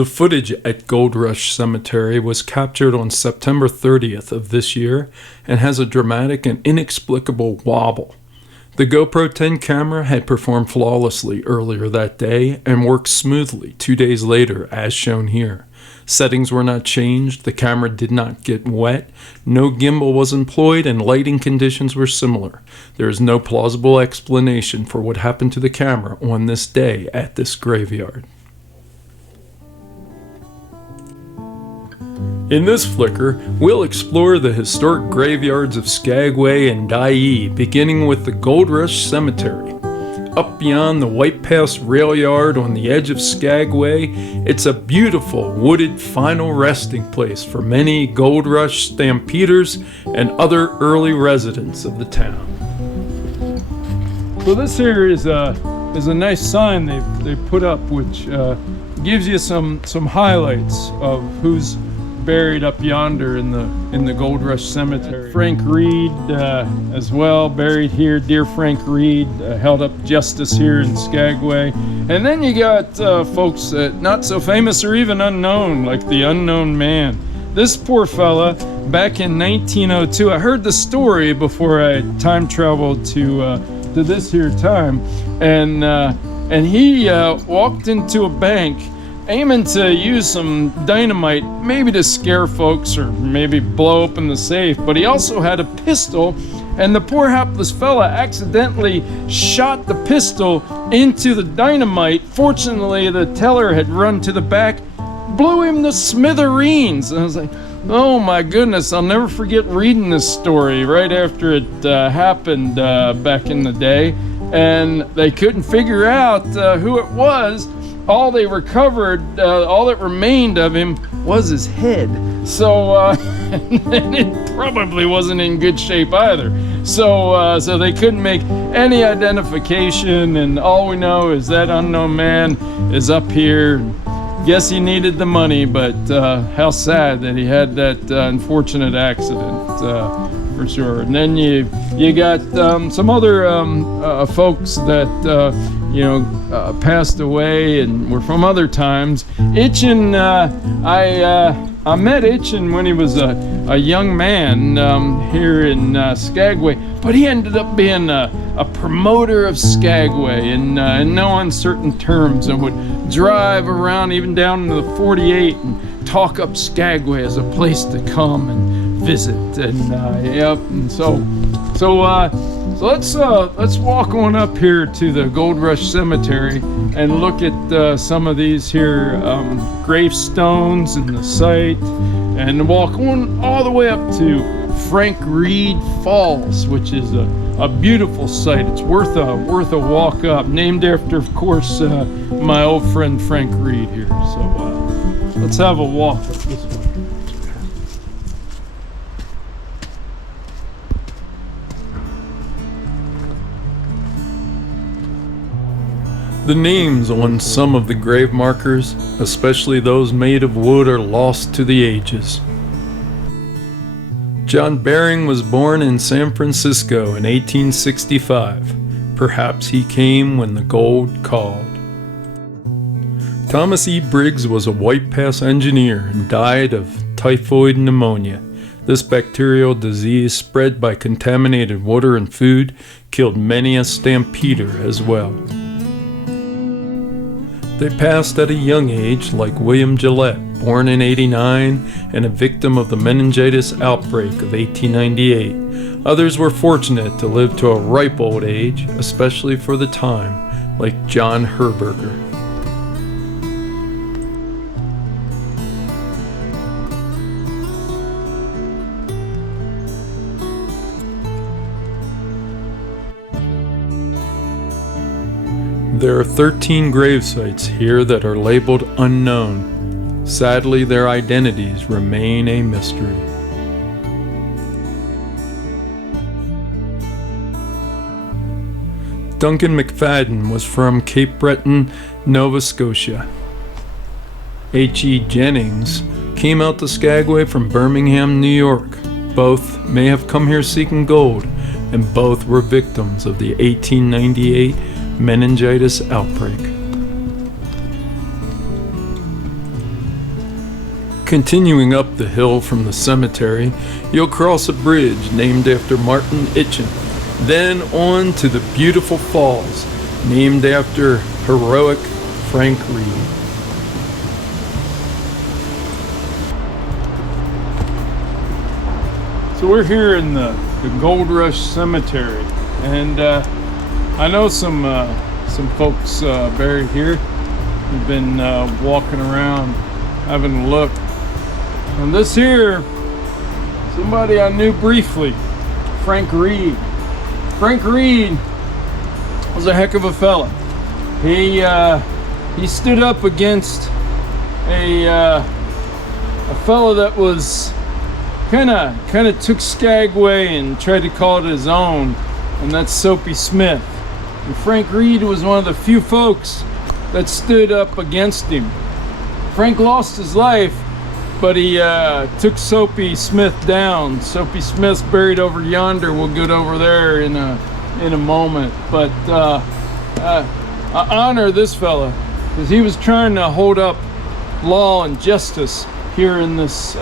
The footage at Gold Rush Cemetery was captured on September 30th of this year and has a dramatic and inexplicable wobble. The GoPro 10 camera had performed flawlessly earlier that day and worked smoothly 2 days later, as shown here. Settings were not changed, the camera did not get wet, no gimbal was employed, and lighting conditions were similar. There is no plausible explanation for what happened to the camera on this day at this graveyard. In this flicker, we'll explore the historic graveyards of Skagway and Dyea, beginning with the Gold Rush Cemetery. Up beyond the White Pass rail yard on the edge of Skagway, it's a beautiful wooded final resting place for many Gold Rush stampeders and other early residents of the town. So this here is a nice sign they put up, which gives you some highlights of who's buried up yonder in the Gold Rush Cemetery. Frank Reid as well, buried here. Dear Frank Reid held up justice here in Skagway. And then you got folks not so famous or even unknown, like the Unknown Man. This poor fella, back in 1902, I heard the story before I time traveled to this here time, and he walked into a bank aiming to use some dynamite, maybe to scare folks or maybe blow open the safe, but he also had a pistol, and the poor hapless fella accidentally shot the pistol into the dynamite. Fortunately, the teller had run to the back, blew him to smithereens. And I was like, oh my goodness, I'll never forget reading this story right after it happened back in the day, and they couldn't figure out who it was. All they recovered, all that remained of him was his head. So, and it probably wasn't in good shape either. So they couldn't make any identification, and all we know is that Unknown Man is up here. Guess he needed the money, but how sad that he had that unfortunate accident, for sure. And then you got some other folks that passed away and were from other times. Itchin, I met Itchin when he was a young man here in Skagway, but he ended up being a promoter of Skagway in no uncertain terms, and would drive around even down into the 48 and talk up Skagway as a place to come and visit. And so let's walk on up here to the Gold Rush Cemetery and look at some of these here gravestones in the site, and walk on all the way up to Frank Reid Falls, which is a beautiful site. It's worth a walk up, named after, of course, my old friend Frank Reid here. So let's have a walk up this way. The names on some of the grave markers, especially those made of wood, are lost to the ages. John Baring was born in San Francisco in 1865. Perhaps he came when the gold called. Thomas E. Briggs was a White Pass engineer and died of typhoid pneumonia. This bacterial disease, spread by contaminated water and food, killed many a stampeder as well. They passed at a young age, like William Gillette, born in '89 and a victim of the meningitis outbreak of 1898. Others were fortunate to live to a ripe old age, especially for the time, like John Herberger. There are 13 grave sites here that are labeled unknown. Sadly, their identities remain a mystery. Duncan McFadden was from Cape Breton, Nova Scotia. H.E. Jennings came out to Skagway from Birmingham, New York. Both may have come here seeking gold, and both were victims of the 1898 meningitis outbreak. Continuing up the hill from the cemetery, you'll cross a bridge named after Martin Itchen, then on to the beautiful falls named after heroic Frank Reid. So we're here in the Gold Rush Cemetery, and I know some folks buried here. We've been walking around having a look. And this here, somebody I knew briefly, Frank Reid. Frank Reid was a heck of a fella. He stood up against a fella that was kind of took Skagway and tried to call it his own, and that's Soapy Smith. And Frank Reid was one of the few folks that stood up against him. Frank lost his life, but he took Soapy Smith down. Soapy Smith's buried over yonder. We'll get over there in a moment. But I honor this fella because he was trying to hold up law and justice here in this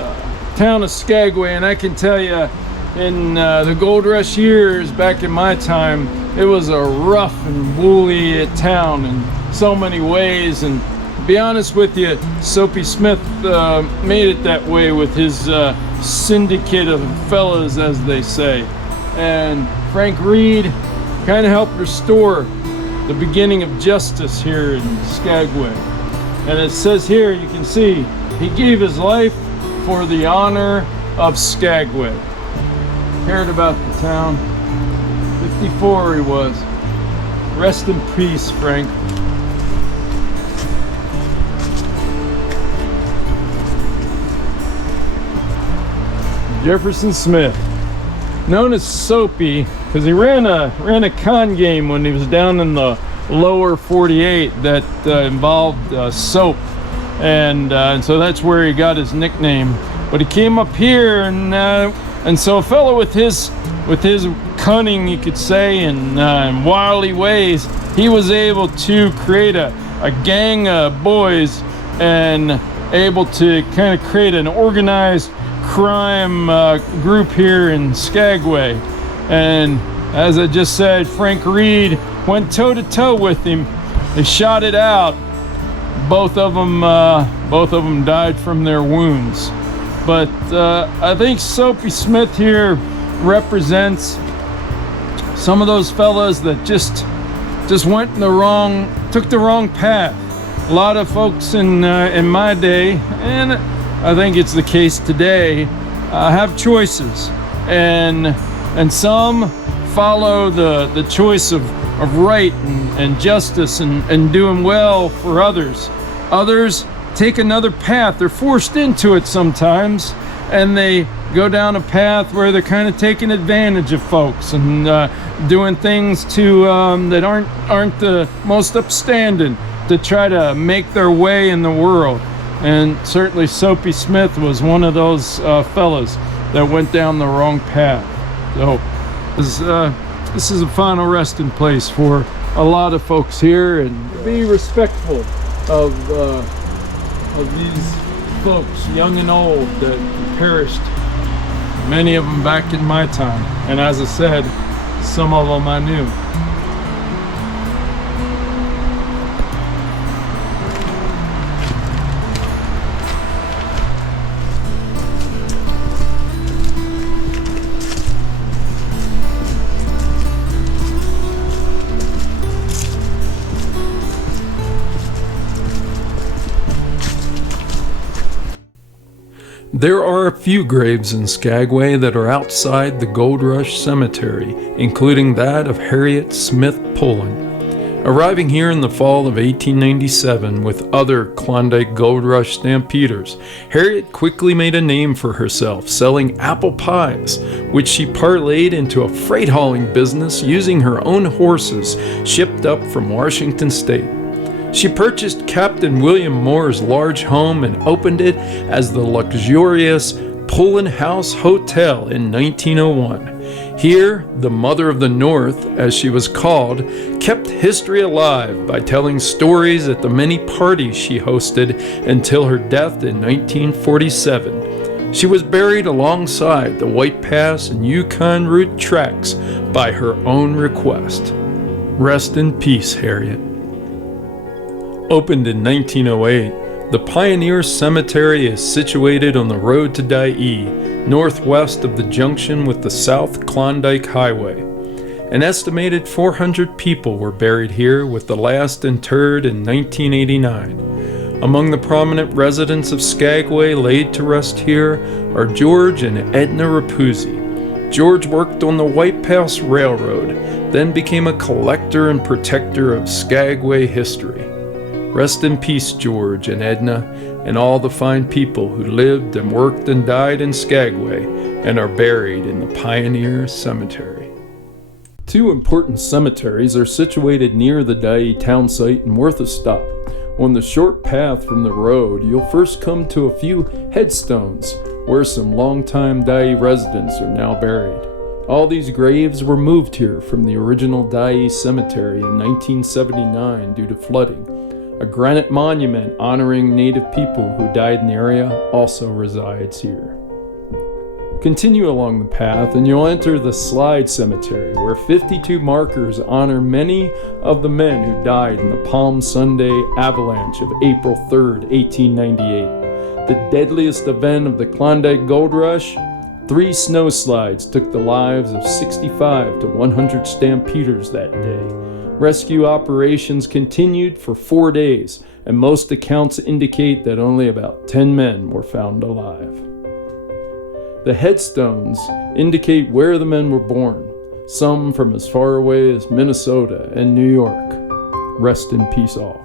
town of Skagway. And I can tell you, in the Gold Rush years back in my time, it was a rough and woolly town in so many ways. And to be honest with you, Soapy Smith made it that way with his syndicate of fellas, as they say. And Frank Reid kind of helped restore the beginning of justice here in Skagway. And it says here, you can see, he gave his life for the honor of Skagway. Cared about the town. 54 he was. Rest in peace, Frank. Jefferson Smith, known as Soapy, because he ran a con game when he was down in the lower 48 that involved soap, and so that's where he got his nickname. But he came up here, and so a fellow with his cunning, you could say, and wily ways, he was able to create a gang of boys and able to kind of create an organized crime group here in Skagway. And as I just said, Frank Reid went toe to toe with him. They shot it out. Both of them died from their wounds. But I think Soapy Smith here represents some of those fellas that just went took the wrong path. A lot of folks in my day, and I think it's the case today, have choices, and some follow the choice of right and justice and doing well for others. Others take another path. They're forced into it sometimes, and they go down a path where they're kind of taking advantage of folks and doing things that aren't the most upstanding to try to make their way in the world. And certainly Soapy Smith was one of those fellas that went down the wrong path. So this is a final resting place for a lot of folks here, and be respectful of these folks, young and old, that perished. Many of them back in my time, and as I said, some of them I knew. There are a few graves in Skagway that are outside the Gold Rush Cemetery, including that of Harriet Smith Pullen. Arriving here in the fall of 1897 with other Klondike Gold Rush stampeders, Harriet quickly made a name for herself selling apple pies, which she parlayed into a freight hauling business using her own horses shipped up from Washington State. She purchased Captain William Moore's large home and opened it as the luxurious Pullen House Hotel in 1901. Here, the Mother of the North, as she was called, kept history alive by telling stories at the many parties she hosted until her death in 1947. She was buried alongside the White Pass and Yukon route tracks by her own request. Rest in peace, Harriet. Opened in 1908, the Pioneer Cemetery is situated on the road to Dyea, northwest of the junction with the South Klondike Highway. An estimated 400 people were buried here, with the last interred in 1989. Among the prominent residents of Skagway laid to rest here are George and Edna Rapuzzi. George worked on the White Pass Railroad, then became a collector and protector of Skagway history. Rest in peace, George and Edna, and all the fine people who lived and worked and died in Skagway and are buried in the Pioneer Cemetery. Two important cemeteries are situated near the Dyea town site and worth a stop. On the short path from the road, you'll first come to a few headstones where some longtime Dyea residents are now buried. All these graves were moved here from the original Dyea Cemetery in 1979 due to flooding. A granite monument honoring Native people who died in the area also resides here. Continue along the path and you'll enter the Slide Cemetery, where 52 markers honor many of the men who died in the Palm Sunday avalanche of April 3, 1898. The deadliest event of the Klondike Gold Rush, 3 snowslides took the lives of 65 to 100 stampeders that day. Rescue operations continued for 4 days, and most accounts indicate that only about 10 men were found alive. The headstones indicate where the men were born, some from as far away as Minnesota and New York. Rest in peace all.